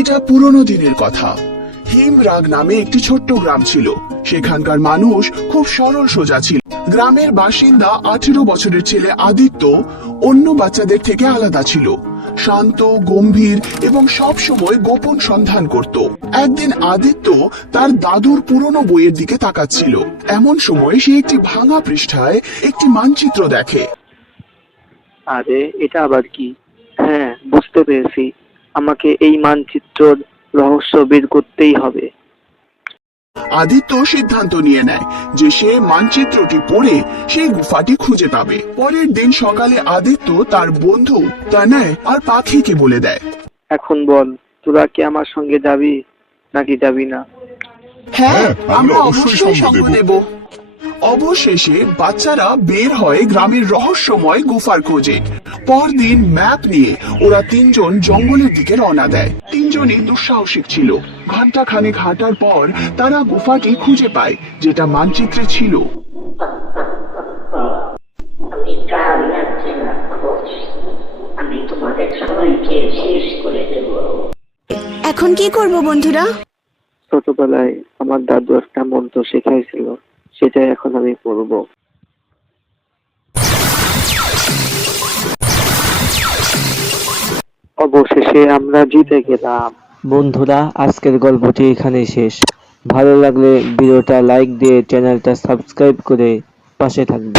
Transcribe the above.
এটা পুরনো দিনের কথা। হিমরাগ নামে একটি ছোট্ট গ্রাম ছিল। সেখানকার মানুষ খুব সরল সোজা ছিল। গ্রামের বাসিন্দা আঠেরো বছরের ছেলে আদিত্য অন্য বাচ্চাদের থেকে আলাদা ছিল। শান্ত, গম্ভীর এবং সব সময় গোপন সন্ধান করত। একদিন আদিত্য তার দাদুর পুরনো বইয়ের দিকে তাকাচ্ছিল। এমন সময় সে একটি ভাঙা পৃষ্ঠায় একটি মানচিত্র দেখে। আরে, এটা আবার কি? হ্যাঁ বুঝতে পেরেছি। আমাকে এই মানচিত্রর রহস্য বের করতেই হবে। আদিত্য সিদ্ধান্ত নিয়ে নেয় যে সে মানচিত্রটি পড়ে সেই গুফাটি খুঁজে পাবে। পরের দিন সকালে আদিত্য তার বন্ধু তানয় আর পাখিকে বলে দেয়। এখন বল তোরা কি আমার সঙ্গে যাবি নাকি যাবি না? হ্যাঁ আমরা আমরা অবশ্যই সঙ্গ দেব। অবশেষে বাচ্চারা বের হয় গ্রামের রহস্যময় গুফার খোঁজে। পরদিন ম্যাপ নিয়ে ওরা তিনজন জঙ্গলের দিকে রওনা দেয়। তিনজনই দুঃসাহসিক ছিল। ঘণ্টা খানেক হাঁটার পর তারা গুফাটি খুঁজে পায় যেটা মানচিত্রে ছিল। আমি প্রাণ যাচ্ছে না খোঁজ। আমি তোমাদের সবাইকে শেষ করে দেব। এখন কি করব বন্ধুরা? ছোটবেলায় আমার দাদু একটা মন্ত্র শেখাইছিল। সেটাই এখন আমি পড়ব। অবশেষে আমরা জিতে গেলাম। বন্ধুরা, আজকের গল্পটি এখানে শেষ। ভালো লাগলে ভিডিওটা লাইক দিয়ে চ্যানেলটা সাবস্ক্রাইব করে পাশে থাকবে